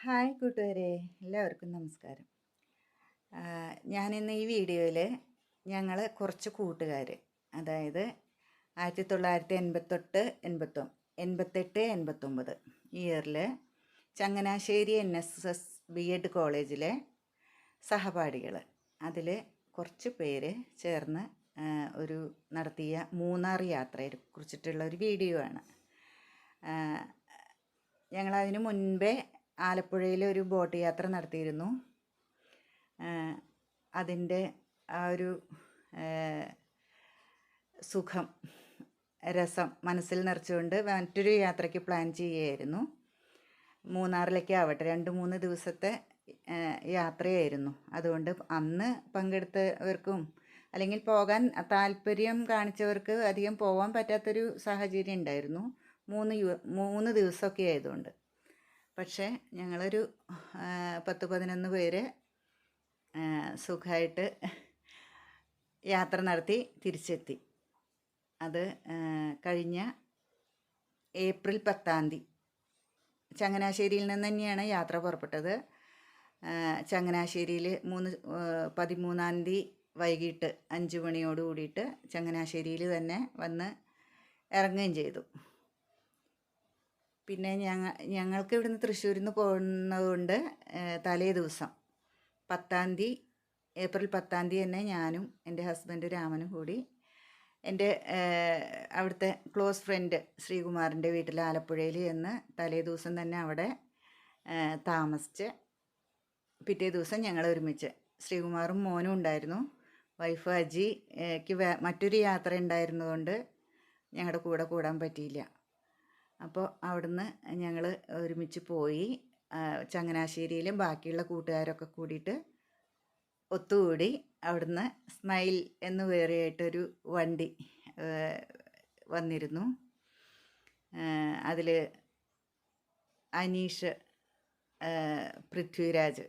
Hi കൂട്ടുകാരെ എല്ലാവർക്കും നമസ്കാരം. ഞാനിന്ന് ഈ വീഡിയോയിൽ ഞങ്ങൾ കുറച്ച് കൂട്ടുകാർ അതായത് ആയിരത്തി തൊള്ളായിരത്തി എൺപത്തെട്ട് എൺപത്തൊ എൺപത്തെട്ട് എൺപത്തൊമ്പത് ഇയറിൽ Changanassery N S S B Ed കോളേജിലെ സഹപാഠികൾ അതിൽ കുറച്ച് പേര് ചേർന്ന് ഒരു നടത്തിയ മൂന്നാർ യാത്രയെ കുറിച്ചിട്ടുള്ള ഒരു വീഡിയോ ആണ് ഞങ്ങളതിന് മുൻപേ ആലപ്പുഴയിൽ ഒരു ബോട്ട് യാത്ര നടത്തിയിരുന്നു. അതിന്റെ ആ ഒരു സുഖം രസം മനസ്സിൽ നിറച്ചുകൊണ്ട് മറ്റൊരു യാത്രയ്ക്ക് പ്ലാൻ ചെയ്യുകയായിരുന്നു. മൂന്നാറിലേക്ക് ആവട്ടെ രണ്ട് മൂന്ന് ദിവസത്തെ യാത്രയായിരുന്നു. അതുകൊണ്ട് അന്ന് പങ്കെടുത്തവർക്കും അല്ലെങ്കിൽ പോകാൻ താല്പര്യം കാണിച്ചവർക്ക് അധികം പോകാൻ പറ്റാത്തൊരു സാഹചര്യം ഉണ്ടായിരുന്നു. മൂന്ന് യു- മൂന്ന് ദിവസമൊക്കെ ആയതുകൊണ്ട്. പക്ഷേ ഞങ്ങളൊരു പത്ത് പതിനൊന്ന് പേര് സുഖമായിട്ട് യാത്ര നടത്തി തിരിച്ചെത്തി. അത് കഴിഞ്ഞ ഏപ്രിൽ പത്താം തീയതി. ചങ്ങനാശ്ശേരിയിൽ നിന്ന് തന്നെയാണ് യാത്ര പുറപ്പെട്ടത്. ചങ്ങനാശ്ശേരിയിൽ മൂന്ന് പതിമൂന്നാം തീയതി വൈകിട്ട് അഞ്ച് മണിയോട് കൂടിയിട്ട് ചങ്ങനാശ്ശേരിയിൽ തന്നെ വന്ന് ഇറങ്ങുകയും ചെയ്തു. പിന്നെ ഞങ്ങ ഞങ്ങൾക്ക് ഇവിടുന്ന് തൃശ്ശൂരിൽ നിന്ന് പോകുന്നതുകൊണ്ട് തലേ ദിവസം. പത്താം തീയതി ഏപ്രിൽ പത്താം തീയതി തന്നെ ഞാനും എന്റെ ഹസ്ബൻഡ് രാമനും കൂടി എന്റെ അവിടുത്തെ ക്ലോസ് ഫ്രണ്ട് ശ്രീകുമാറിന്റെ വീട്ടിൽ ആലപ്പുഴയിൽ ചെന്ന് തലേ ദിവസം തന്നെ അവിടെ താമസിച്ച് പിറ്റേ ദിവസം ഞങ്ങൾ ഒരുമിച്ച്. ശ്രീകുമാറും മോനും ഉണ്ടായിരുന്നു. വൈഫ് അജിക്ക് മറ്റൊരു യാത്ര ഉണ്ടായിരുന്നതുകൊണ്ട് ഞങ്ങളുടെ കൂടെ കൂടാൻ പറ്റിയില്ല. അപ്പോൾ അവിടുന്ന് ഞങ്ങൾ ഒരുമിച്ച് പോയി ചങ്ങനാശ്ശേരിയിലും ബാക്കിയുള്ള കൂട്ടുകാരൊക്കെ കൂടിയിട്ട് ഒത്തുകൂടി അവിടുന്ന് സ്മൈൽ എന്ന് വേറെയായിട്ടൊരു വണ്ടി വന്നിരുന്നു. അതിൽ അനീഷ് പൃഥ്വിരാജ്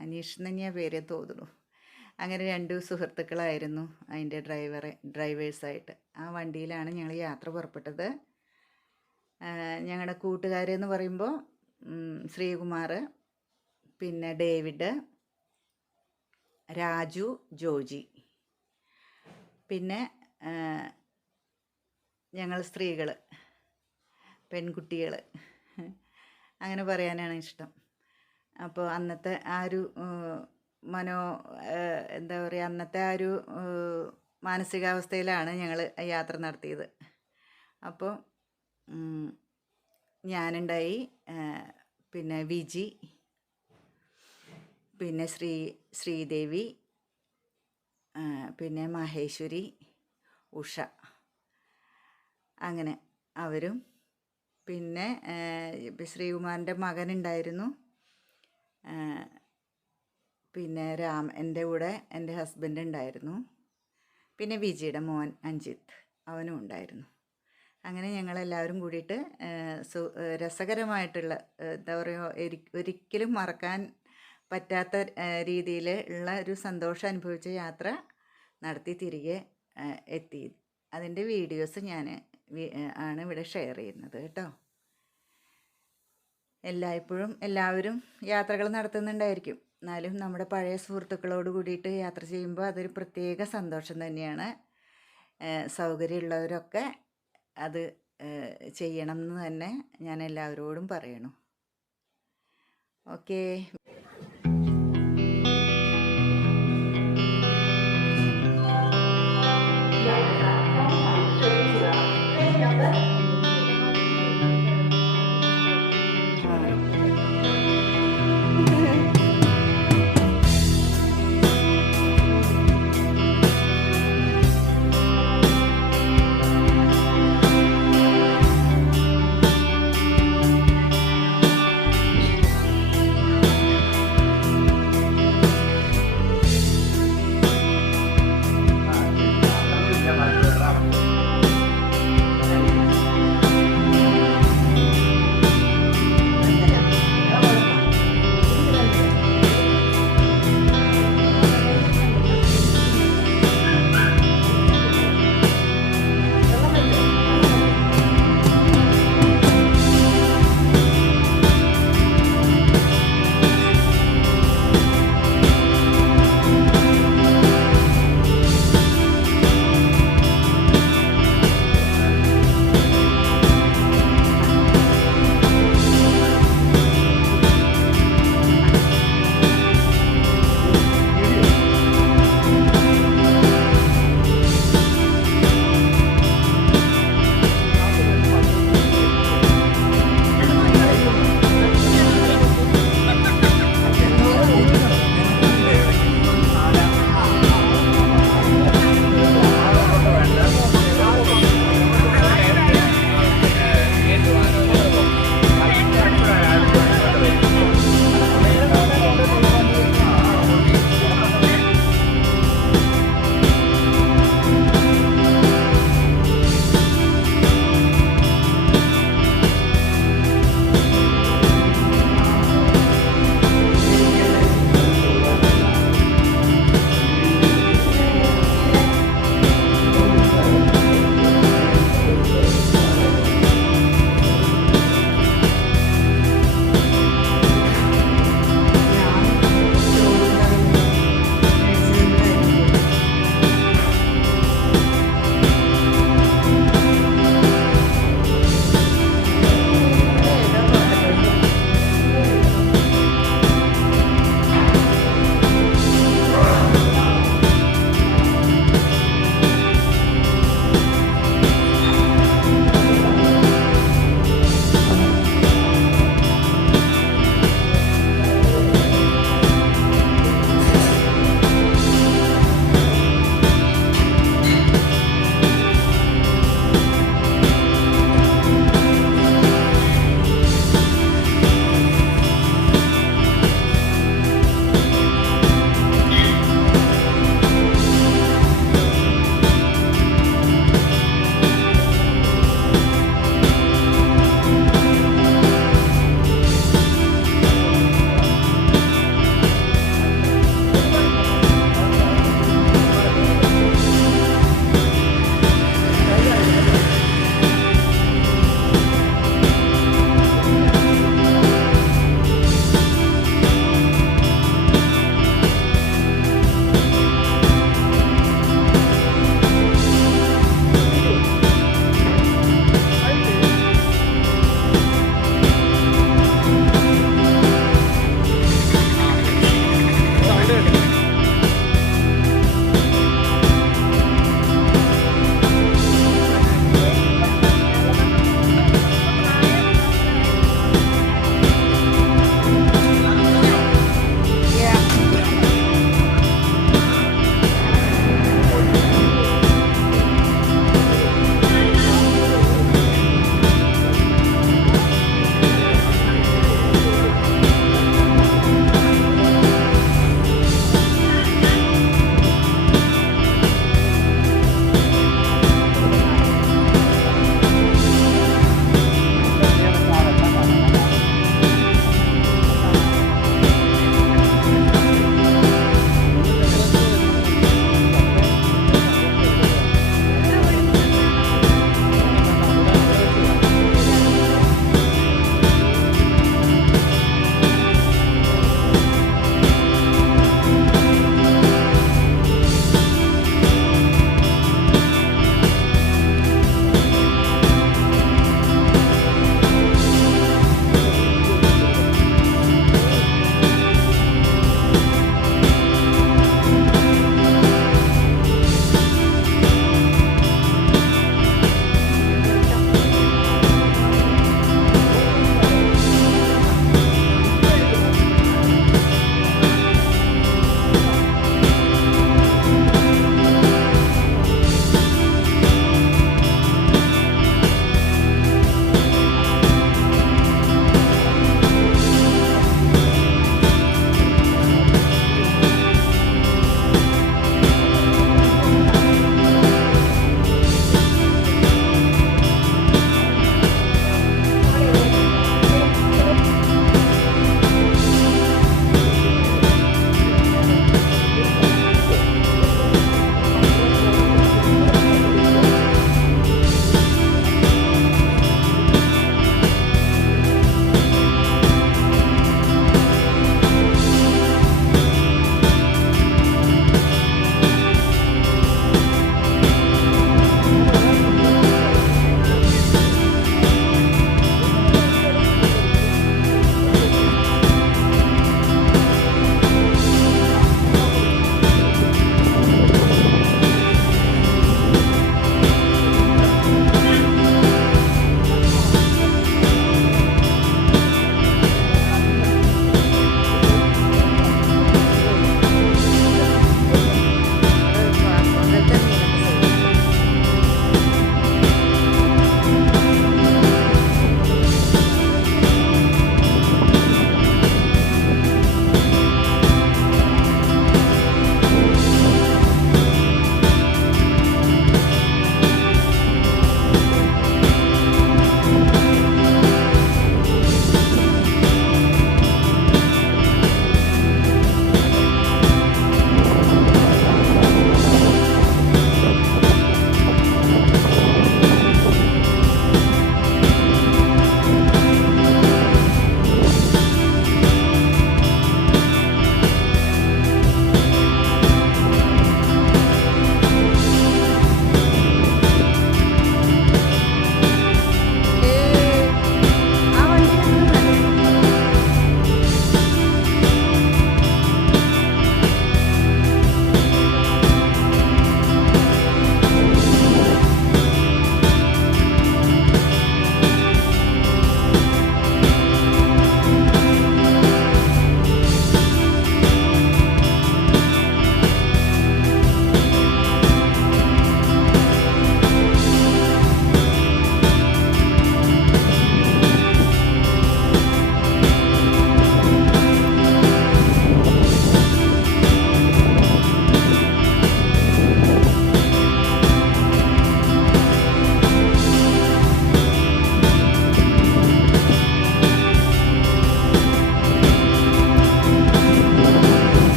അനീഷ് എന്ന് തന്നെയാണ് പേര് തോന്നുന്നു. അങ്ങനെ രണ്ട് സുഹൃത്തുക്കളായിരുന്നു അതിന്റെ ഡ്രൈവറെ ഡ്രൈവേഴ്സായിട്ട്. ആ വണ്ടിയിലാണ് ഞങ്ങൾ യാത്ര പുറപ്പെട്ടത്. ഞങ്ങളുടെ കൂട്ടുകാരെന്ന് പറയുമ്പോൾ ശ്രീകുമാർ പിന്നെ ഡേവിഡ് രാജു ജോജി. പിന്നെ ഞങ്ങൾ സ്ത്രീകൾ പെൺകുട്ടികൾ അങ്ങനെ പറയാനാണ് ഇഷ്ടം. അപ്പോൾ അന്നത്തെ ആ ഒരു മനോ എന്താ പറയുക അന്നത്തെ ആ ഒരു മാനസികാവസ്ഥയിലാണ് ഞങ്ങൾ യാത്ര നടത്തിയത്. അപ്പോൾ ഞാനുണ്ടായി പിന്നെ വിജി പിന്നെ ശ്രീ ശ്രീദേവി പിന്നെ മഹേശ്വരി ഉഷ. അങ്ങനെ അവരും. പിന്നെ ശ്രീകുമാറിന്റെ മകനുണ്ടായിരുന്നു. പിന്നെ രാം എന്റെ കൂടെ എന്റെ ഹസ്ബൻഡ് ഉണ്ടായിരുന്നു. പിന്നെ വിജിയുടെ മോൻ അഞ്ജിത്ത് അവനും ഉണ്ടായിരുന്നു. അങ്ങനെ ഞങ്ങളെല്ലാവരും കൂടിയിട്ട് സു- രസകരമായിട്ടുള്ള എന്താ പറയുക ഒരിക്കലും മറക്കാൻ പറ്റാത്ത രീതിയിൽ ഉള്ള ഒരു സന്തോഷം അനുഭവിച്ച യാത്ര നടത്തി തിരികെ എത്തി. അതിന്റെ വീഡിയോസ് ഞാൻ ആണ് ഇവിടെ ഷെയർ ചെയ്യുന്നത് കേട്ടോ. എല്ലായ്പ്പോഴും എല്ലാവരും യാത്രകൾ നടത്തുന്നുണ്ടായിരിക്കും. എന്നാലും നമ്മുടെ പഴയ സുഹൃത്തുക്കളോട് കൂടിയിട്ട് യാത്ര ചെയ്യുമ്പോൾ അതൊരു പ്രത്യേക സന്തോഷം തന്നെയാണ്. സൗകര്യമുള്ളവരൊക്കെ അത് ചെയ്യണം എന്ന് തന്നെ ഞാൻ എല്ലാവരോടും പറയണു. ഓക്കേ.